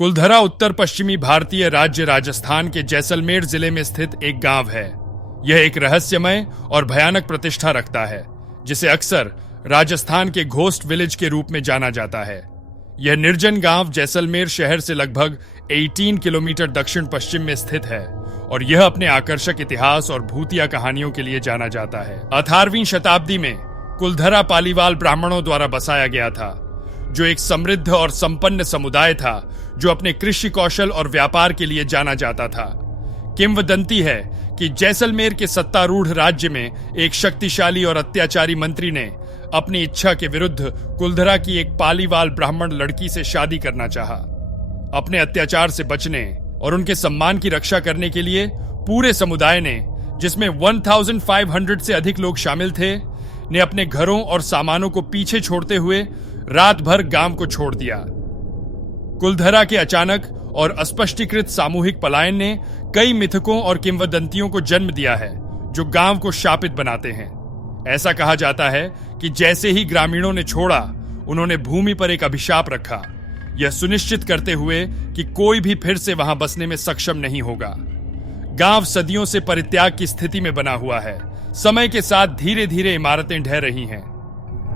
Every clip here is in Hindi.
कुलधरा उत्तर पश्चिमी भारतीय राज्य राजस्थान के जैसलमेर जिले में स्थित एक गांव है। यह एक रहस्यमय और भयानक प्रतिष्ठा रखता है, जिसे अक्सर राजस्थान के घोस्ट विलेज के रूप में जाना जाता है। यह निर्जन गांव जैसलमेर शहर से लगभग 18 किलोमीटर दक्षिण पश्चिम में स्थित है और यह अपने आकर्षक इतिहास और भूतिया कहानियों के लिए जाना जाता है। 18वीं शताब्दी में कुलधरा पालीवाल ब्राह्मणों द्वारा बसाया गया था, जो एक समृद्ध और संपन्न समुदाय था जो अपने कृषि कौशल और व्यापार के लिए जाना जाता था। किंवदंती है कि जैसलमेर के सत्तारूढ़ राज्य में एक शक्तिशाली और अत्याचारी मंत्री ने अपनी इच्छा के विरुद्ध कुलधरा की एक पालीवाल ब्राह्मण लड़की से शादी करना चाहा। अपने अत्याचार से बचने और उनके सम्मान की रक्षा करने के लिए पूरे समुदाय ने, जिसमें 1500 से अधिक लोग शामिल थे, ने अपने घरों और सामानों को पीछे छोड़ते हुए रात भर गांव को छोड़ दिया। कुलधरा के अचानक और अस्पष्टीकृत सामूहिक पलायन ने कई मिथकों और किंवदंतियों को जन्म दिया है, जो गांव को शापित बनाते हैं। ऐसा कहा जाता है कि जैसे ही ग्रामीणों ने छोड़ा, उन्होंने भूमि पर एक अभिशाप रखा, यह सुनिश्चित करते हुए कि कोई भी फिर से वहां बसने में सक्षम नहीं होगा। गांव सदियों से परित्याग की स्थिति में बना हुआ है। समय के साथ धीरे धीरे इमारतें ढह रही हैं।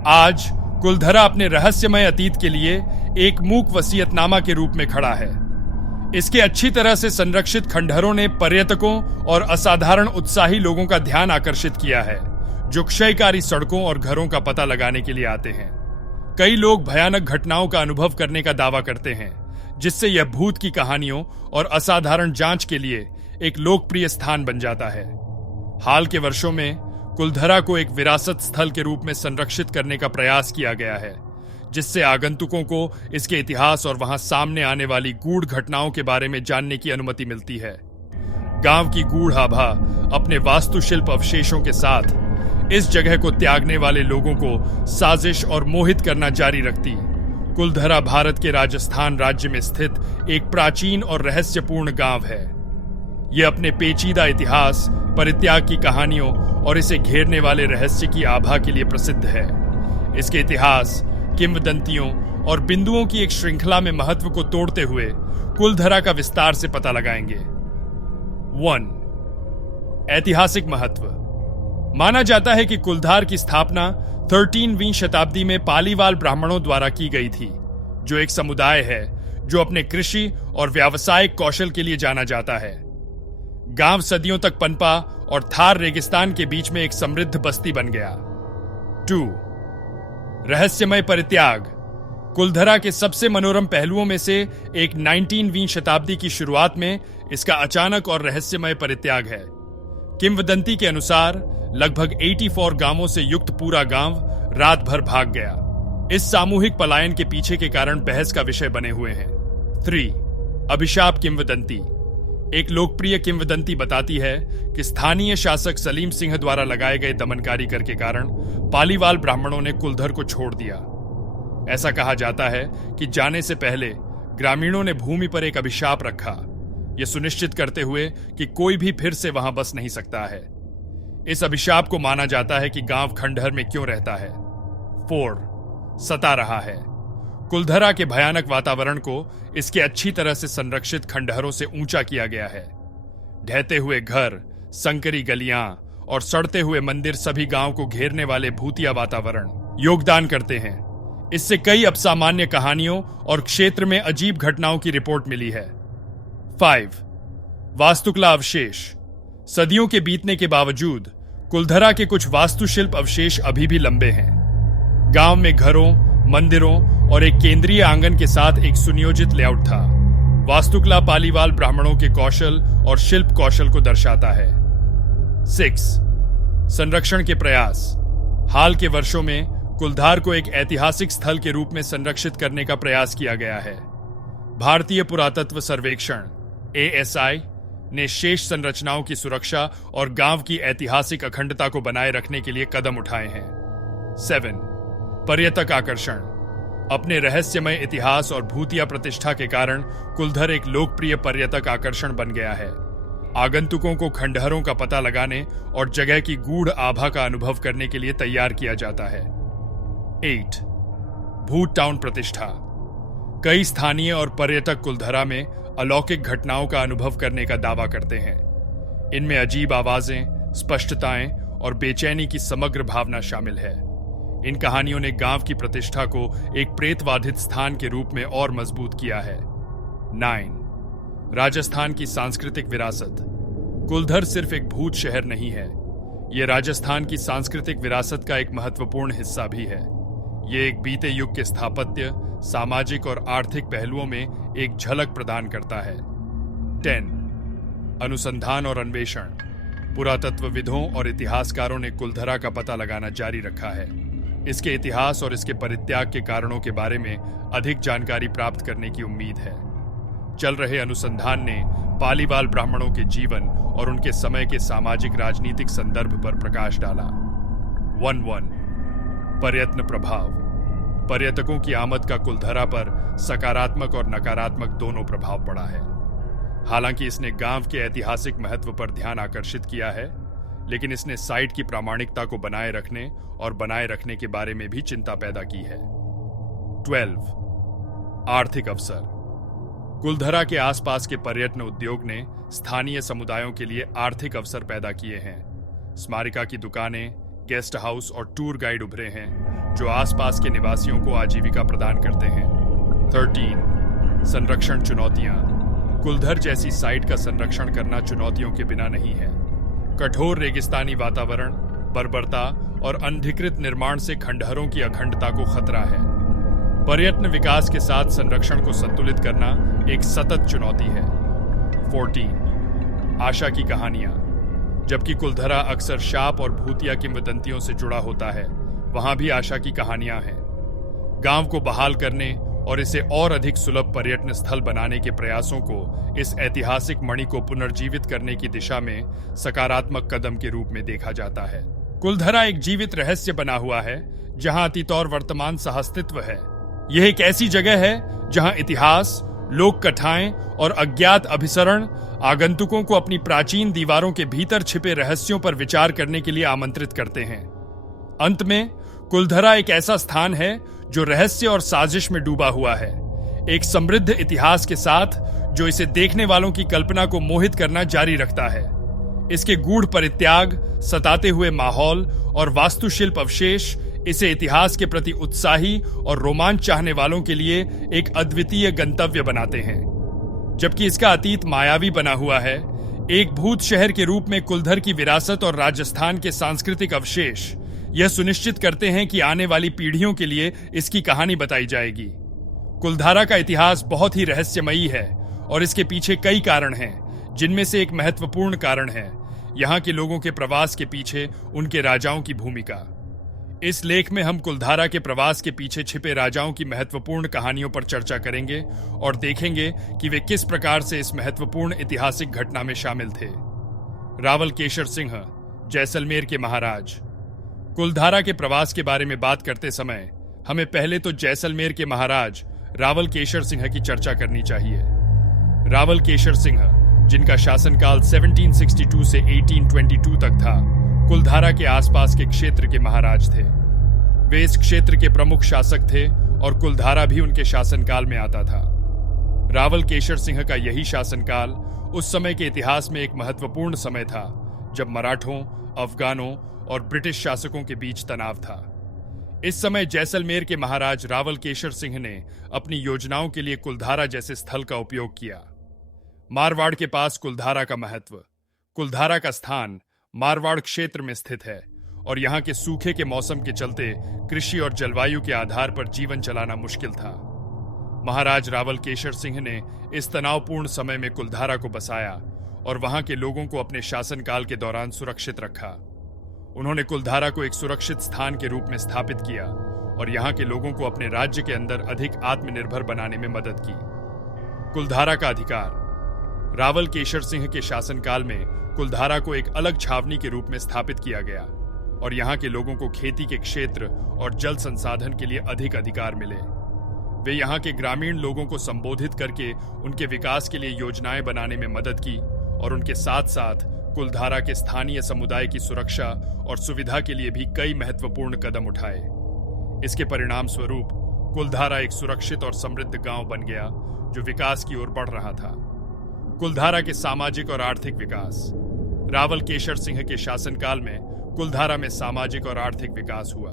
आज कुलधरा अपने रहस्यमय अतीत के लिए एक मूक वसीयतनामा के रूप में खड़ा है। इसके अच्छी तरह से संरक्षित खंडहरों ने पर्यटकों और असाधारण उत्साही लोगों का ध्यान आकर्षित किया है, जो क्षयकारी सड़कों और घरों का पता लगाने के लिए आते हैं। कई लोग भयानक घटनाओं का अनुभव करने का दावा करते हैं, जिससे यह भूत की कहानियों और असाधारण जांच के लिए एक लोकप्रिय स्थान बन जाता है। हाल के वर्षों में कुलधरा को एक विरासत स्थल के रूप में संरक्षित करने का प्रयास किया गया है, जिससे आगंतुकों को इसके इतिहास और वहां सामने आने वाली गूढ़ घटनाओं के बारे में जानने की अनुमति मिलती है। गांव की गूढ़ आभा अपने वास्तुशिल्प अवशेषों के साथ इस जगह को त्यागने वाले लोगों को साजिश और मोहित करना जारी रखती। कुलधरा भारत के राजस्थान राज्य में स्थित एक प्राचीन और रहस्यपूर्ण गांव है। यह अपने पेचीदा इतिहास, परित्याग की कहानियों और इसे घेरने वाले रहस्य की आभा के लिए प्रसिद्ध है। इसके इतिहास, किंवदंतियों और बिंदुओं की एक श्रृंखला में महत्व को तोड़ते हुए कुलधरा का विस्तार से पता लगाएंगे। 1. ऐतिहासिक महत्व। माना जाता है कि कुलधार की स्थापना 13वीं शताब्दी में पालीवाल ब्राह्मणों द्वारा की गई थी, जो एक समुदाय है जो अपने कृषि और व्यावसायिक कौशल के लिए जाना जाता है। गांव सदियों तक पनपा और थार रेगिस्तान के बीच में एक समृद्ध बस्ती बन गया। 2. रहस्यमय परित्याग। कुलधरा के सबसे मनोरम पहलुओं में से एक 19वीं शताब्दी की शुरुआत में इसका अचानक और रहस्यमय परित्याग है। किंवदंती के अनुसार लगभग 84 गांवों से युक्त पूरा गांव रात भर भाग गया। इस सामूहिक पलायन के पीछे के कारण बहस का विषय बने हुए हैं। 3. अभिशाप किंवदंती। एक लोकप्रिय किंवदंती बताती है कि स्थानीय शासक सलीम सिंह द्वारा लगाए गए दमनकारी कर के कारण पालीवाल ब्राह्मणों ने कुलधर को छोड़ दिया। ऐसा कहा जाता है कि जाने से पहले ग्रामीणों ने भूमि पर एक अभिशाप रखा, यह सुनिश्चित करते हुए कि कोई भी फिर से वहां बस नहीं सकता है। इस अभिशाप को माना जाता है कि गांव खंडहर में क्यों रहता है। 4. सता रहा है। कुलधरा के भयानक वातावरण को इसके अच्छी तरह से संरक्षित खंडहरों से ऊंचा किया गया है। ढहते हुए घर, संकरी गलियां और सड़ते हुए मंदिर सभी गांव को घेरने वाले भूतिया वातावरण योगदान करते हैं। इससे कई असामान्य कहानियों और क्षेत्र में अजीब घटनाओं की रिपोर्ट मिली है। 5. वास्तुकला अवशेष। सदियों के बीतने के बावजूद कुलधरा के कुछ वास्तुशिल्प अवशेष अभी भी लंबे हैं। गांव में घरों, मंदिरों और एक केंद्रीय आंगन के साथ एक सुनियोजित लेआउट था। वास्तुकला पालीवाल ब्राह्मणों के कौशल और शिल्प कौशल को दर्शाता है। 6. संरक्षण के प्रयास। हाल के वर्षों में कुलधार को एक ऐतिहासिक स्थल के रूप में संरक्षित करने का प्रयास किया गया है। भारतीय पुरातत्व सर्वेक्षण ASI ने शेष संरचनाओं की सुरक्षा और गांव की ऐतिहासिक अखंडता को बनाए रखने के लिए कदम उठाए हैं। 7. पर्यटक आकर्षण। अपने रहस्यमय इतिहास और भूतिया प्रतिष्ठा के कारण कुलधर एक लोकप्रिय पर्यटक आकर्षण बन गया है। आगंतुकों को खंडहरों का पता लगाने और जगह की गूढ़ आभा का अनुभव करने के लिए तैयार किया जाता है। 8. भूत टाउन प्रतिष्ठा। कई स्थानीय और पर्यटक कुलधरा में अलौकिक घटनाओं का अनुभव करने का दावा करते हैं। इनमें अजीब आवाजें, स्पष्टताएं और बेचैनी की समग्र भावना शामिल है। इन कहानियों ने गांव की प्रतिष्ठा को एक प्रेतवाधित स्थान के रूप में और मजबूत किया है। 9. राजस्थान की सांस्कृतिक विरासत। कुलधर सिर्फ एक भूत शहर नहीं है, यह राजस्थान की सांस्कृतिक विरासत का एक महत्वपूर्ण हिस्सा भी है। ये एक बीते युग के स्थापत्य, सामाजिक और आर्थिक पहलुओं में एक झलक प्रदान करता है। 10. अनुसंधान और अन्वेषण। पुरातत्वविदों और इतिहासकारों ने कुलधरा का पता लगाना जारी रखा है। इसके इतिहास और इसके परित्याग के कारणों के बारे में अधिक जानकारी प्राप्त करने की उम्मीद है। चल रहे अनुसंधान ने पालीवाल ब्राह्मणों के जीवन और उनके समय के सामाजिक राजनीतिक संदर्भ पर प्रकाश डाला। 11. पर्यटन प्रभाव। पर्यटकों की आमद का कुलधरा पर सकारात्मक और नकारात्मक दोनों प्रभाव पड़ा है। हालांकि इसने गांव के ऐतिहासिक महत्व पर ध्यान आकर्षित किया है, लेकिन इसने साइट की प्रामाणिकता को बनाए रखने और बनाए रखने के बारे में भी चिंता पैदा की है। 12. आर्थिक अवसर। कुलधरा के आसपास के पर्यटन उद्योग ने स्थानीय समुदायों के लिए आर्थिक अवसर पैदा किए हैं। स्मारिका की दुकानें, गेस्ट हाउस और टूर गाइड उभरे हैं, जो आसपास के निवासियों को आजीविका प्रदान करते हैं। 13. संरक्षण चुनौतियां। कुलधर जैसी साइट का संरक्षण करना चुनौतियों के बिना नहीं है। कठोर रेगिस्तानी वातावरण, बर्बरता और अनधिकृत निर्माण से खंडहरों की अखंडता को खतरा है। पर्यटन विकास के साथ संरक्षण को संतुलित करना एक सतत चुनौती है। 14. आशा की कहानियां। जबकि कुलधरा अक्सर शाप और भूतिया किंवदंतियों से जुड़ा होता है, वहां भी आशा की कहानियां हैं। गांव को बहाल करने और इसे और अधिक सुलभ पर्यटन स्थल बनाने के प्रयासों को इस ऐतिहासिक मणि को पुनर्जीवित करने की दिशा में सकारात्मक कदम के रूप में देखा जाता है। कुलधरा एक जीवित रहस्य बना हुआ है, जहां अतीत और वर्तमान सहअस्तित्व है। यह एक ऐसी जगह है जहां इतिहास, लोक कथाएं और अज्ञात अभिसरण आगंतुकों को अपनी प्राचीन दीवारों के भीतर छिपे रहस्यों पर विचार करने के लिए आमंत्रित करते हैं। अंत में कुलधरा एक ऐसा स्थान है जो रहस्य और साजिश में डूबा हुआ है, एक समृद्ध इतिहास के साथ जो इसे देखने वालों की कल्पना को मोहित करना जारी रखता है। इसके गूढ़ परित्याग, सताते हुए माहौल और वास्तुशिल्प अवशेष इसे इतिहास के प्रति उत्साही और रोमांच चाहने वालों के लिए एक अद्वितीय गंतव्य बनाते हैं। जबकि इसका अतीत मायावी बना हुआ है, एक भूत शहर के रूप में कुलधर की विरासत और राजस्थान के सांस्कृतिक अवशेष यह सुनिश्चित करते हैं कि आने वाली पीढ़ियों के लिए इसकी कहानी बताई जाएगी। कुलधारा का इतिहास बहुत ही रहस्यमयी है और इसके पीछे कई कारण हैं, जिनमें से एक महत्वपूर्ण कारण है यहां के लोगों के प्रवास के पीछे उनके राजाओं की भूमिका। इस लेख में हम कुलधारा के प्रवास के पीछे छिपे राजाओं की महत्वपूर्ण कहानियों पर चर्चा करेंगे और देखेंगे कि वे किस प्रकार से इस महत्वपूर्ण ऐतिहासिक घटना में शामिल थे। रावल केशर सिंह, जैसलमेर के महाराज। कुलधारा के प्रवास के बारे में बात करते समय हमें पहले तो जैसलमेर के महाराज रावल केशर सिंह की चर्चा करनी चाहिए। रावल केशर सिंह, जिनका शासनकाल 1762 से 1822 तक था, कुलधारा के आसपास के क्षेत्र के महाराज थे। वे इस क्षेत्र के प्रमुख शासक थे और कुलधारा भी उनके शासनकाल में आता था। रावल केशर सिंह का यही शासनकाल उस समय के इतिहास में एक महत्वपूर्ण समय था, जब मराठों, अफगानों और ब्रिटिश शासकों के बीच तनाव था। इस समय जैसलमेर के महाराज रावल केशर सिंह ने अपनी योजनाओं के लिए कुलधारा जैसे स्थल का उपयोग किया। मारवाड़ के पास कुलधारा का महत्व। कुलधारा का स्थान मारवाड़ क्षेत्र में स्थित है और यहाँ के सूखे के मौसम के चलते कृषि और जलवायु के आधार पर जीवन चलाना मुश्किल था। महाराज रावल केशर सिंह ने इस तनावपूर्ण समय में कुलधारा को बसाया और वहां के लोगों को अपने शासनकाल के दौरान सुरक्षित रखा। उन्होंने कुलधारा को एक सुरक्षित स्थान के रूप में स्थापित किया और यहाँ के लोगों को अपने राज्य के अंदर अधिक आत्मनिर्भर बनाने में मदद की। कुलधारा का अधिकार। रावल केशर सिंह के शासनकाल में कुलधारा को एक अलग छावनी के रूप में स्थापित किया गया और यहाँ के लोगों को खेती के क्षेत्र और जल संसाधन के लिए अधिक अधिकार मिले। वे यहाँ के ग्रामीण लोगों को संबोधित करके उनके विकास के लिए योजनाएं बनाने में मदद की और उनके साथ साथ कुलधारा के स्थानीय समुदाय की सुरक्षा और सुविधा के लिए भी कई महत्वपूर्ण कदम उठाए। इसके परिणाम स्वरूप कुलधारा एक सुरक्षित और समृद्ध गांव बन गया जो विकास की ओर बढ़ रहा था। कुलधारा के सामाजिक और आर्थिक विकास। रावल केशर सिंह के शासनकाल में कुलधारा में सामाजिक और आर्थिक विकास हुआ।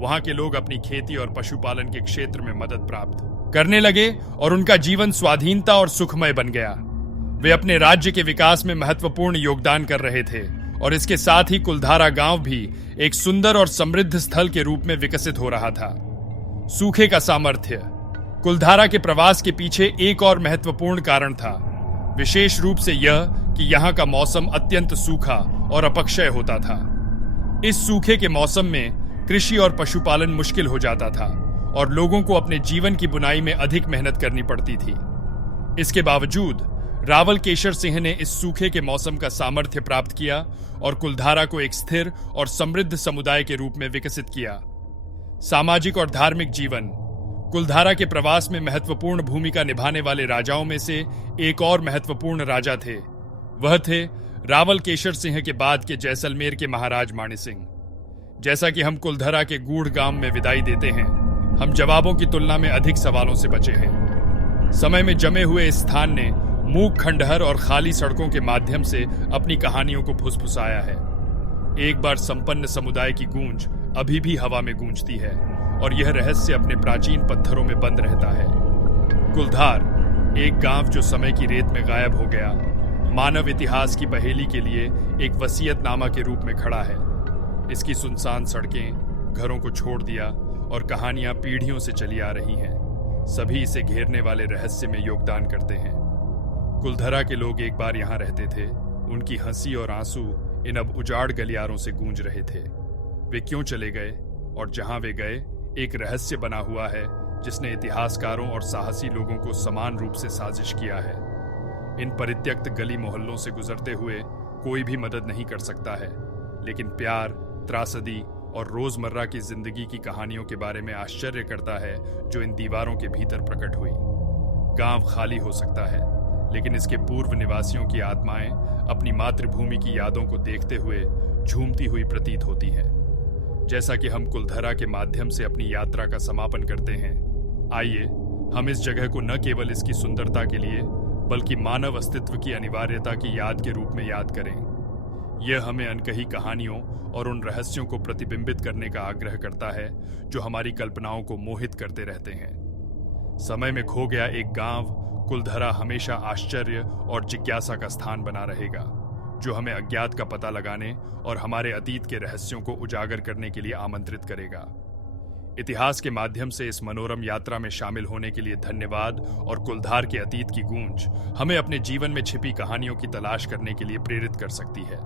वहां के लोग अपनी खेती और पशुपालन के क्षेत्र में मदद प्राप्त करने लगे और उनका जीवन स्वाधीनता और सुखमय बन गया। वे अपने राज्य के विकास में महत्वपूर्ण योगदान कर रहे थे और इसके साथ ही कुलधारा गांव भी एक सुंदर और समृद्ध स्थल के रूप में विकसित हो रहा था। सूखे का सामर्थ्य। कुलधारा के प्रवास के पीछे एक और महत्वपूर्ण कारण था, विशेष रूप से यह कि यहाँ का मौसम अत्यंत सूखा और अपक्षय होता था। इस सूखे के मौसम में कृषि और पशुपालन मुश्किल हो जाता था और लोगों को अपने जीवन की बुनाई में अधिक मेहनत करनी पड़ती थी। इसके बावजूद रावल केशर सिंह ने इस सूखे के मौसम का सामर्थ्य प्राप्त किया और कुलधारा को एक स्थिर और समृद्ध समुदाय के रूप में विकसित किया। सामाजिक और धार्मिक जीवन। कुलधारा के प्रवास में महत्वपूर्ण भूमिका निभाने वाले राजाओं में से एक और महत्वपूर्ण राजा थे। वह थे रावल केशर सिंह के बाद के जैसलमेर के महाराज माने सिंह। जैसा कि हम कुलधारा के गूढ़ गांव में विदाई देते हैं, हम जवाबों की तुलना में अधिक सवालों से बचे हैं। समय में जमे हुए इस स्थान ने मूक खंडहर और खाली सड़कों के माध्यम से अपनी कहानियों को फुसफुसाया है। एक बार संपन्न समुदाय की गूंज अभी भी हवा में गूंजती है और यह रहस्य अपने प्राचीन पत्थरों में बंद रहता है। कुलधार, एक गांव जो समय की रेत में गायब हो गया, मानव इतिहास की पहेली के लिए एक वसीयतनामा के रूप में खड़ा है। इसकी सुनसान सड़कें घरों को छोड़ दिया और कहानियां पीढ़ियों से चली आ रही हैं। सभी इसे घेरने वाले रहस्य में योगदान करते हैं। कुलधारा के लोग एक बार यहाँ रहते थे। उनकी हंसी और आंसू इन अब उजाड़ गलियारों से गूंज रहे थे। वे क्यों चले गए और जहां वे गए, एक रहस्य बना हुआ है जिसने इतिहासकारों और साहसी लोगों को समान रूप से साजिश किया है। इन परित्यक्त गली मोहल्लों से गुजरते हुए कोई भी मदद नहीं कर सकता है, लेकिन प्यार, त्रासदी और रोजमर्रा की जिंदगी की कहानियों के बारे में आश्चर्य करता है जो इन दीवारों के भीतर प्रकट हुई। गांव खाली हो सकता है, लेकिन इसके पूर्व निवासियों की आत्माएं अपनी मातृभूमि की यादों को देखते हुए झूमती हुई प्रतीत होती हैं। जैसा कि हम कुलधारा के माध्यम से अपनी यात्रा का समापन करते हैं, आइए हम इस जगह को न केवल इसकी सुंदरता के लिए बल्कि मानव अस्तित्व की अनिवार्यता की याद के रूप में याद करें। यह हमें अनकही कहानियों और उन रहस्यों को प्रतिबिंबित करने का आग्रह करता है जो हमारी कल्पनाओं को मोहित करते रहते हैं। समय में खो गया एक गांव कुलधारा हमेशा आश्चर्य और जिज्ञासा का स्थान बना रहेगा, जो हमें अज्ञात का पता लगाने और हमारे अतीत के रहस्यों को उजागर करने के लिए आमंत्रित करेगा। इतिहास के माध्यम से इस मनोरम यात्रा में शामिल होने के लिए धन्यवाद। और कुलधार के अतीत की गूंज हमें अपने जीवन में छिपी कहानियों की तलाश करने के लिए प्रेरित कर सकती है।